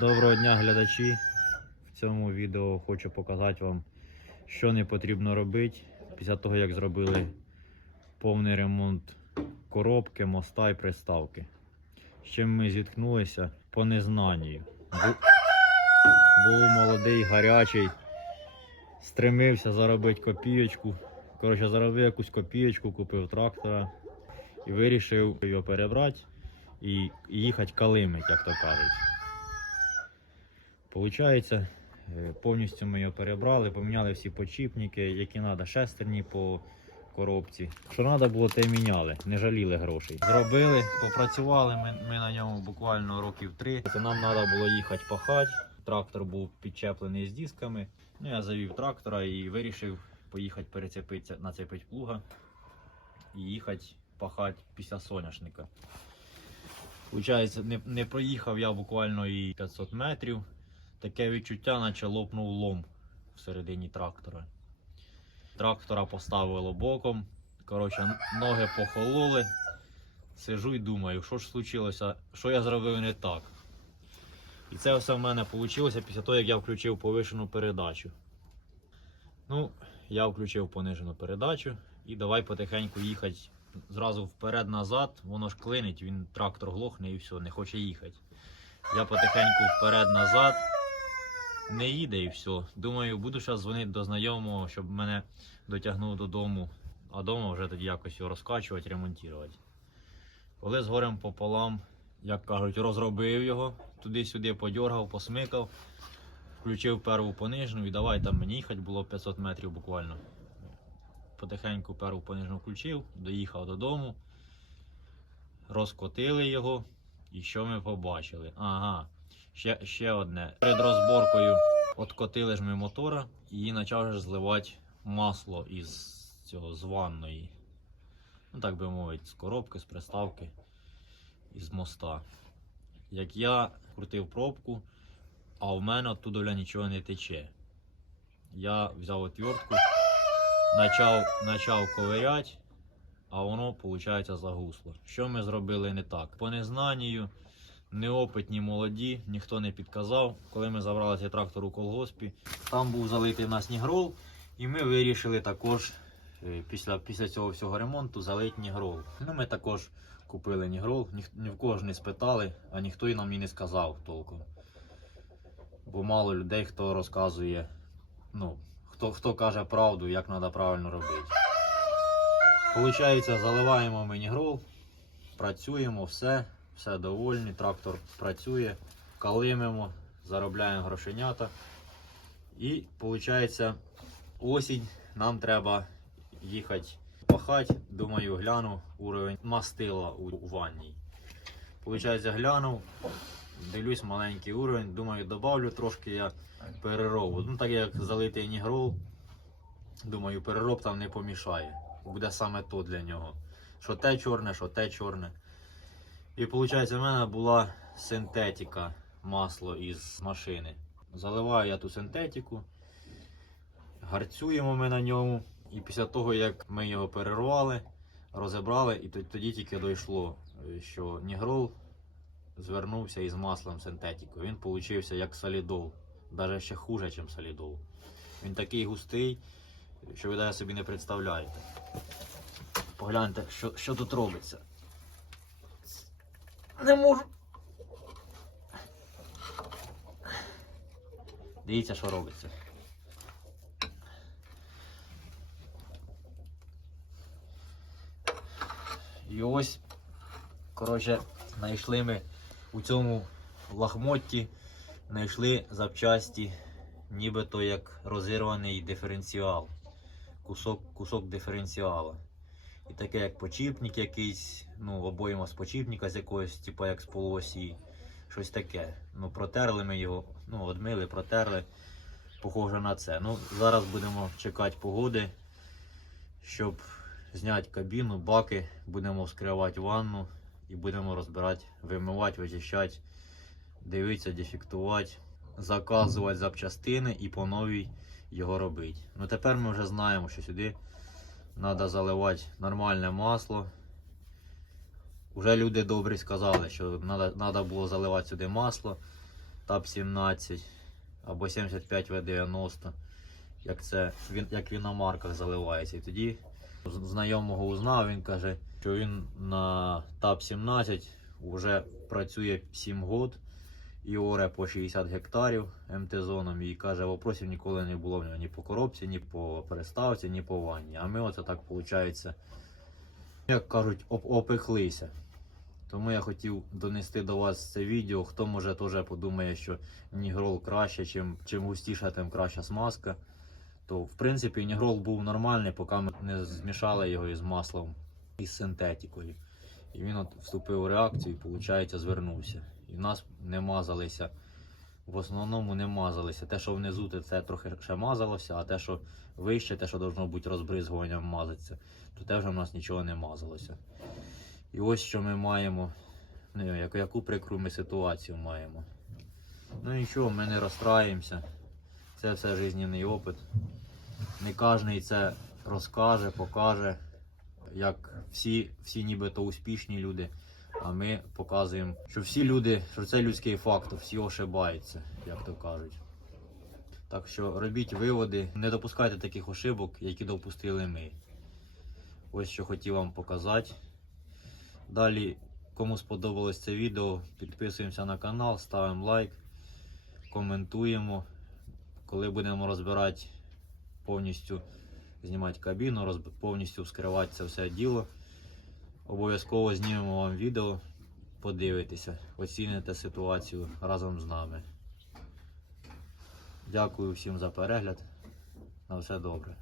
Доброго дня, глядачі. В цьому відео хочу показати вам, що не потрібно робити після того, як зробили повний ремонт коробки, моста і приставки. З чим ми зіткнулися по незнанню. Бу- Був молодий, гарячий, стремився заробити копійочку. Коротше, заробив якусь копійочку, купив трактора і вирішив його перебрати і їхати калимить, як то кажуть. Получається, е, повністю ми його перебрали, поміняли всі почіпники, які треба, шестерні по коробці. Що треба було, те міняли, не жаліли грошей. Зробили, попрацювали ми, ми на ньому буквально років три. Нам треба було їхати пахати. Трактор був підчеплений з дисками. Ну, я завів трактора і вирішив поїхати перецепитися нацепити плуга і їхати пахати після соняшника. Получається, не, не проїхав я буквально і 500 метрів. Таке відчуття, наче лопнув лом всередині трактора. Трактора поставило боком. Коротше, ноги похололи. Сижу і думаю, що ж случилося, що я зробив не так. І це все в мене вийшло після того, як я включив повишену передачу. Ну, я включив понижену передачу і давай потихеньку їхати зразу вперед-назад, воно ж клинить, він трактор глохне і все, не хоче їхати. Я потихеньку вперед-назад, не їде і все. Думаю, буду зараз дзвонити до знайомого, щоб мене дотягнув додому, а вдома вже тоді якось його розкачувати, ремонтувати. Коли з горем пополам, як кажуть, розробив його, туди-сюди подьоргав, посмикав, включив перву понижну і давай там мені їхати було 500 метрів буквально потихеньку перву понижну включив, доїхав додому, розкотили його. І що ми побачили? Ага, ще, ще одне. Перед розборкою откотили ж ми мотора і почав зливати масло із цього з ванної. Ну, так би мовити, з коробки, з приставки, із моста. Як я крутив пробку, а в мене оттуда нічого не тече. Я взяв отвертку, почав, ковирять, а воно, виходить, загусло. Що ми зробили не так? По незнанню, неопитні молоді, ніхто не підказав. Коли ми забрали цей трактор у колгоспі, там був залитий на снігрол, і ми вирішили також е, після, після цього всього ремонту залити нігрол. Ну, ми також купили нігрол, ні, ні в кого не спитали, а ніхто і нам і не сказав толком. Бо мало людей, хто розказує, ну, хто, хто каже правду, як треба правильно робити. Получається, заливаємо ми нігрол, працюємо, все, все довольні, трактор працює, калимемо, заробляємо грошенята. І виходить, осінь, нам треба їхати пахати. Думаю, гляну уровень мастила у, ванній. Получається, глянув, дивлюсь маленький уровень, думаю, добавлю трошки я переробу. Ну так як залитий нігрол, думаю, перероб там не помішає. Буде саме то для нього. Що те чорне, що те чорне. І виходить, в мене була синтетика масло із машини. Заливаю я ту синтетику, гарцюємо ми на ньому. І після того, як ми його перервали, розібрали, і тоді тільки дійшло, е, що нігрол звернувся із маслом синтетикою. Він получився як солідол, навіть ще хуже, ніж солідол. Він такий густий, що ви навіть собі не представляєте. Погляньте, що, що тут робиться. Не можу. Дивіться, що робиться. І ось, коротше, знайшли ми у цьому лахмотті, знайшли запчасті, нібито як розірваний диференціал. Кусок, кусок диференціала. І таке як почіпник якийсь, ну, обоїма з почіпника з якогось, типу як з полуосі. Щось таке. Ну, протерли ми його, ну, одмили, протерли. Похоже на це. Ну, зараз будемо чекати погоди, щоб зняти кабіну, баки, будемо вскривати ванну і будемо розбирати, вимивати, вичищати, дивитися, дефектувати, заказувати запчастини і по новій його робити. Ну тепер ми вже знаємо, що сюди треба заливати нормальне масло. Уже люди добрі сказали, що треба було заливати сюди масло. ТАП 17 або 75 В90, як як він на марках заливається. І тоді знайомого узнав, він каже, що він на ТАП 17 вже працює 7 років і оре по 60 гектарів МТ-зоном. І каже, вопросів ніколи не було в нього ні по коробці, ні по переставці, ні по ванні. А ми оце так виходить, як кажуть, оп- опеклися. Тому я хотів донести до вас це відео. Хто може теж подумає, що Нігрол краще, чим, чим густіша, тим краща смазка. То в принципі Нігрол був нормальний, поки ми не змішали його із маслом і з синтетикою. І він от вступив у реакцію і, виходить, звернувся. І в нас не мазалися. В основному не мазалися. Те, що внизу, це трохи ще мазалося, а те, що вище, те, що должно бути розбризгуванням мазатися, то те вже в нас нічого не мазалося. І ось що ми маємо, ну, яку, яку прикру ми ситуацію маємо. Ну нічого, ми не розстраємося. Це все жизненний опит. Не кожен це розкаже, покаже, як всі, всі нібито успішні люди. А ми показуємо, що всі люди, що це людський фактор, всі ошибаються, як то кажуть. Так що робіть виводи, не допускайте таких ошибок, які допустили ми. Ось що хотів вам показати. Далі, кому сподобалось це відео, підписуємося на канал, ставимо лайк, коментуємо. Коли будемо розбирати повністю, знімати кабіну, повністю вскривати це все діло, обов'язково знімемо вам відео, подивитеся, оціните ситуацію разом з нами. Дякую всім за перегляд. На все добре.